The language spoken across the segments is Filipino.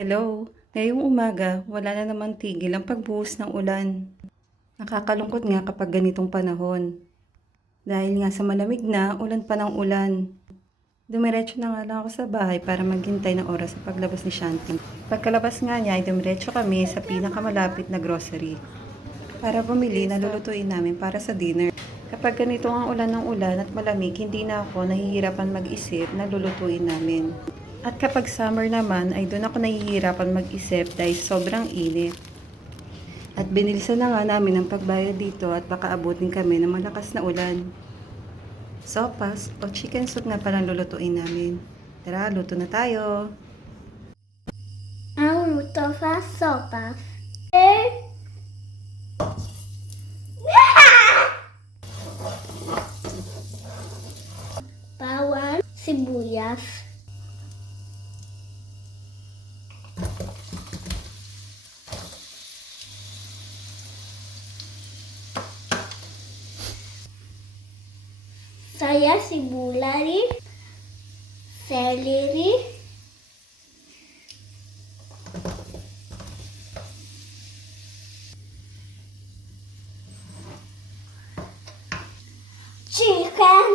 Hello, ngayong umaga, wala na naman tigil ang pagbuhos ng ulan. Nakakalungkot nga kapag ganitong panahon. Dahil nga sa malamig na, ulan pa ng ulan. Dumiretso na nga lang ako sa bahay para maghintay ng oras sa paglabas ni Shanti. Pagkalabas nga niya ay dumiretso kami sa pinakamalapit na grocery para bumili na lulutuin namin para sa dinner. Kapag ganito ang ulan ng ulan at malamig, hindi na ako nahihirapan mag-isip na lulutuin namin. At kapag summer naman, ay doon ako nahihirapan mag-isip dahil sobrang init. At binilisan na nga namin ang pagbayad dito at baka abutin kami ng malakas na ulan. Sopas o chicken soup nga palang lulutuin namin. Tara, luto na tayo! Ang luto sa sopas. Bawang, sibuyas. Saya sibulari, celery, chicken,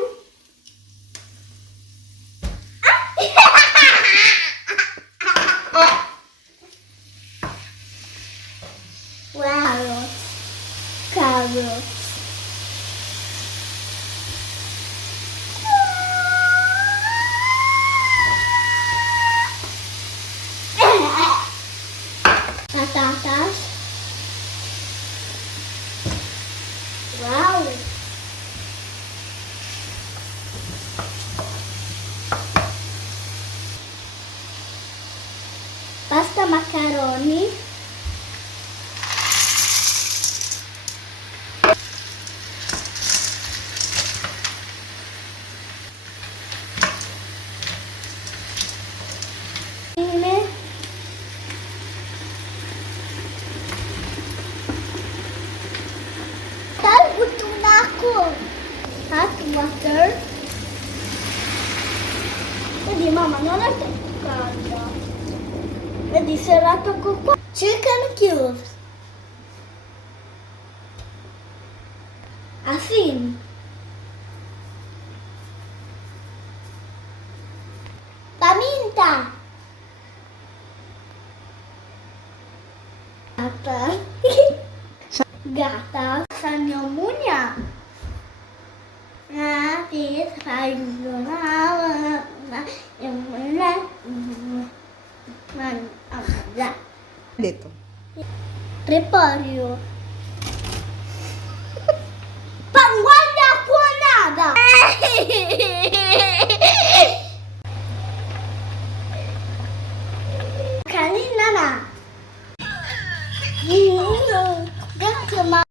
wow, carrots. Patatas. Wow. Pasta macaroni. Gutom na ako. Hot water. Pwede mama, nalagyan ko kanda. Pwede sirato ko pa. Chicken cubes. Asin. Paminta. Gatas. Gatas sa nyomunya. Natin sa na yung man ang Dito. Prepare